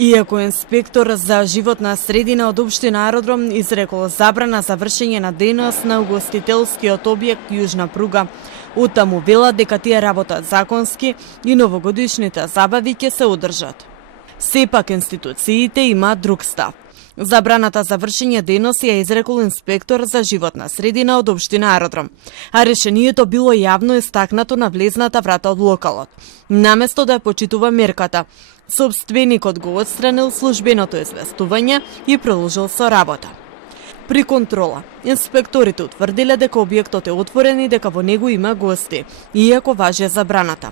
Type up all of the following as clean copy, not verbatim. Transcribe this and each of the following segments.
Иако инспектор за животна средина од општина Аеродром изрекол забрана за вршење на дејност на угостителскиот објект Јужна пруга, оттаму велат дека тие работат законски и новогодишните забави ќе се одржат. Сепак институциите имаат друг став. Забраната за вршење дејност ја изрекол инспектор за животна средина од општина Аеродром, а решението било јавно истакнато на влезната врата од локалот. Наместо да ја почитува мерката, сопственикот го отстранил службеното известување и продолжил со работа. При контрола, инспекторите утврдиле дека објектот е отворен и дека во него има гости, иако важи забраната.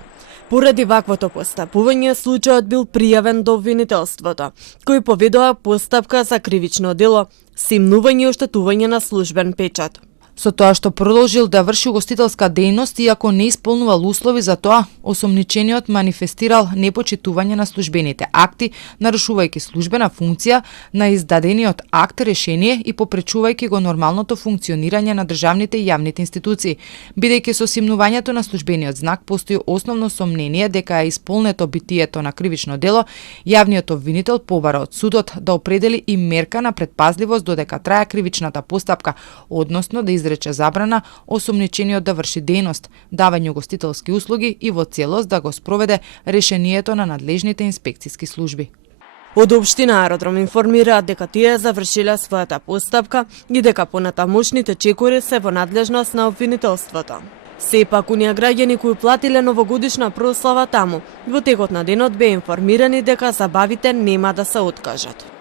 Поради ваквото постапување, случајот бил пријавен до обвинителството, кој поведува постапка за кривично дело, симнување и оштетување на службен печат. Со тоа што продолжил да врши угостителска дејност, иако не исполнувал услови за тоа, осомничениот манифестирал непочитување на службените акти, нарушувајќи службена функција на издадениот акт решение и попречувајќи го нормалното функционирање на државните и јавните институции, бидејќи со симнувањето на службениот знак постои основно сомнение дека е исполнето битието на кривично дело, јавниот обвинител побара од судот да определи и мерка на предпазливост додека трае кривичната постапка, односно да изрече забрана осомничениот да врши дејност, давање угостителски услуги и во целост да го спроведе решението на надлежните инспекциски служби. Од општина Аеродром информираат дека тие завршиле својата постапка и дека понатамошните чекори се во надлежност на обвинителството. Сепак, оние граѓани кои платиле новогодишна прослава таму, во текот на денот беа информирани дека забавите нема да се откажат.